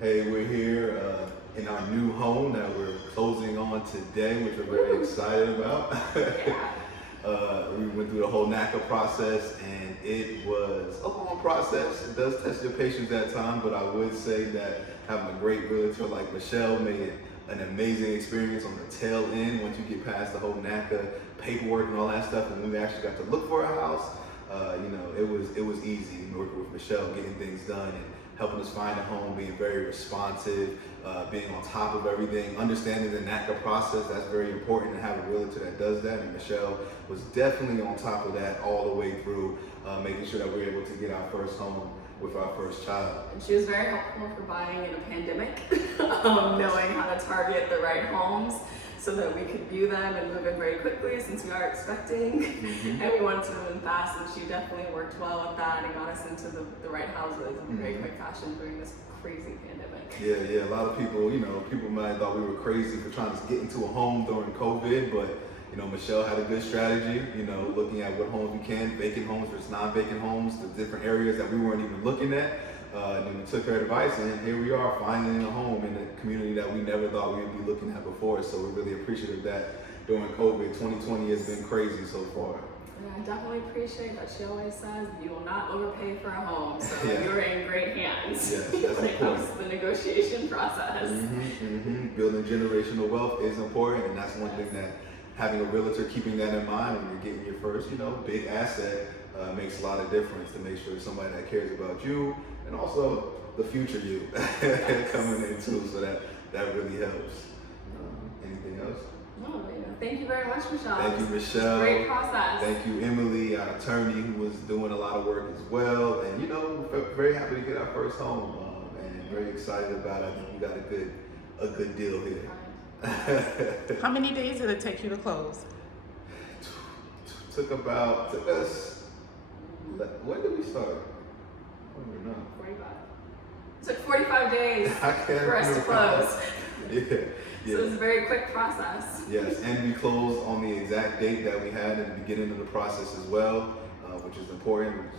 Hey, we're here in our new home that we're closing on today, which we're very excited about. We went through the whole NACA process, and it was a long process. It does test your patience at times, but I would say that having a great realtor like Michelle made it an amazing experience on the tail end once you get past the whole NACA paperwork and all that stuff, and we actually got to look for a house. It was easy working with Michelle, getting things done and helping us find a home, being very responsive, being on top of everything, understanding the NACA process. That's very important to have a realtor that does that, and Michelle was definitely on top of that all the way through, making sure that we were able to get our first home with our first child. And she was very helpful for buying in a pandemic, knowing how to target the right homes so that we could view them and move in very quickly since we are expecting, and we wanted to move in fast, and she definitely worked well with that and got us into the right houses in very quick fashion during this crazy pandemic. Yeah, a lot of people, people might have thought we were crazy for trying to get into a home during COVID, but Michelle had a good strategy, looking at what homes we can, vacant homes versus non-vacant homes, the different areas that we weren't even looking at. And then we took her advice, and here we are finding a home in a community that we never thought we would be looking at before. So we're really appreciative of that during COVID. 2020 has been crazy so far. Yeah, I definitely appreciate that she always says you will not overpay for a home, so you're in great hands when it comes to the negotiation process. Building generational wealth is important, and that's one thing that having a realtor, keeping that in mind when you're getting your first, big asset makes a lot of difference, to make sure somebody that cares about you and also the future you coming in too. So that really helps. Anything else? No, thank you very much, Michelle. Thank you, Michelle. Great process. Thank you, Emily, our attorney, who was doing a lot of work as well. And we're very happy to get our first home, and very excited about it. I think we got a good deal here. How many days did it take you to close? Took us, when did we start? I don't even know. 45. It took 45 days for us to close. Yeah. So it was a very quick process. Yes, and we closed on the exact date that we had at the beginning of the process as well, which is important,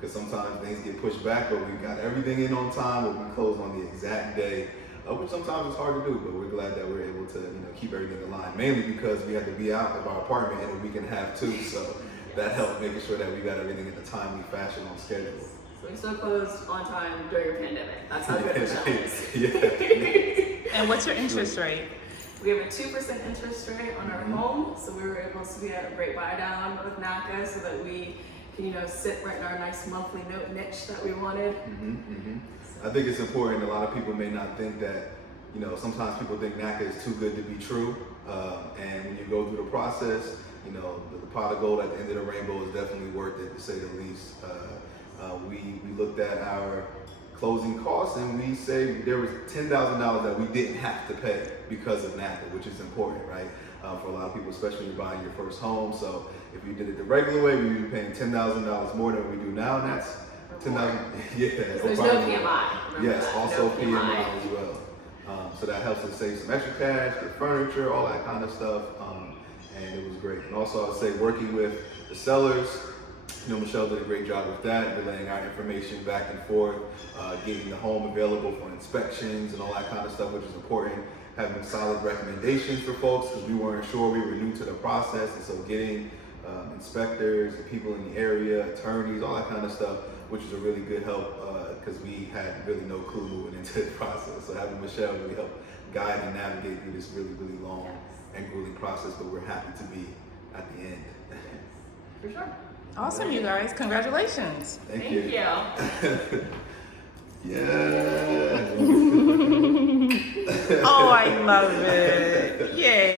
because sometimes things get pushed back, but we got everything in on time, but we closed on the exact day, which sometimes it's hard to do, but we're glad that we're able to keep everything aligned, mainly because we had to be out of our apartment in a week and a half too, so that helped making sure that we got everything in a timely fashion on schedule. So we still closed on time during a pandemic. That's how good Michelle is. Yeah. And what's your interest rate? We have a 2% interest rate on our home, so we were able to get a great buy down with NACA so that we can, sit right in our nice monthly note niche that we wanted. I think it's important. A lot of people may not think that, sometimes people think NACA is too good to be true. And when you go through the process, the pot of gold at the end of the rainbow is definitely worth it, to say the least. We looked at our closing costs, and we saved, there was $10,000 that we didn't have to pay because of NACA, which is important, right? For a lot of people, especially when you're buying your first home. So if you did it the regular way, we'd be paying $10,000 more than we do now, and that's $10,000. Yeah. There's no PMI. Yes, also no PMI as well. So that helps us save some extra cash, get furniture, all that kind of stuff, and it was great. And also, I would say working with the sellers, Michelle did a great job with that, relaying our information back and forth, getting the home available for inspections and all that kind of stuff, which is important. Having solid recommendations for folks, because we weren't sure, we were new to the process, and so getting inspectors, people in the area, attorneys, all that kind of stuff, which is a really good help, because we had really no clue moving into the process. So having Michelle really help guide and navigate through this really, really long and grueling process, but we're happy to be at the end. For sure. Awesome, you guys. Congratulations. Thank you. Yeah. Oh, I love it. Yay.